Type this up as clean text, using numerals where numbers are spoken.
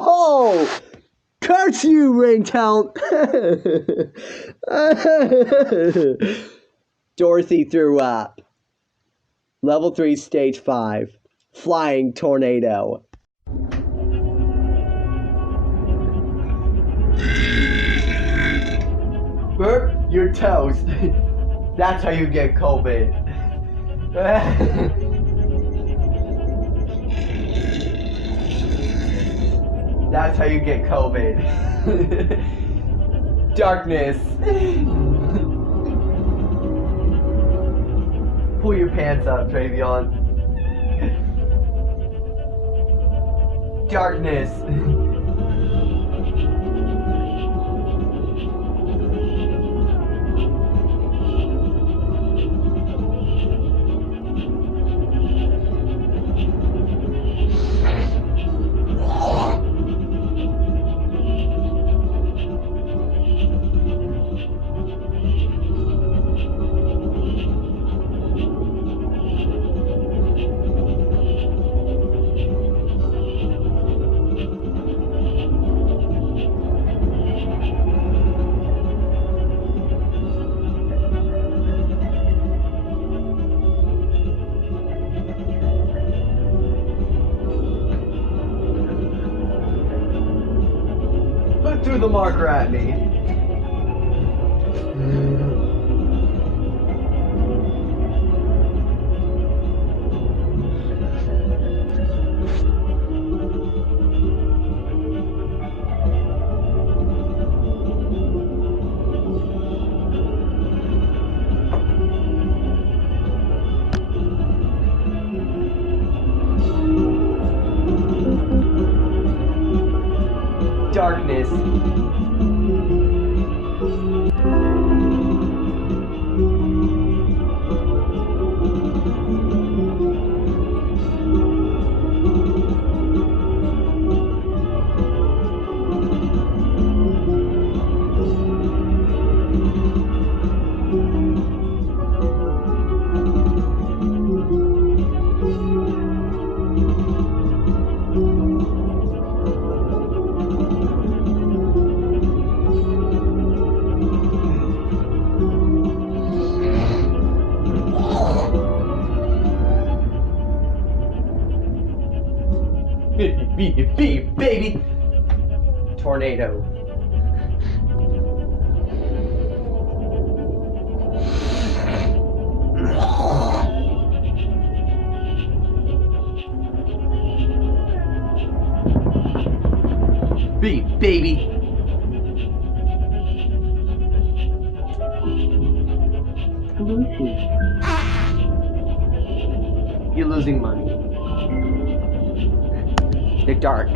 ho! Curse you, Ringtown! Dorothy threw up. Level 3, Stage 5. Flying Tornado. Burp, you're toast. That's how you get COVID. That's how you get COVID. Darkness. Pull your pants up, Travion. Darkness. Threw the marker at me. Darkness. Beep, baby! Tornado. Beep, baby! You're losing money. They're dark.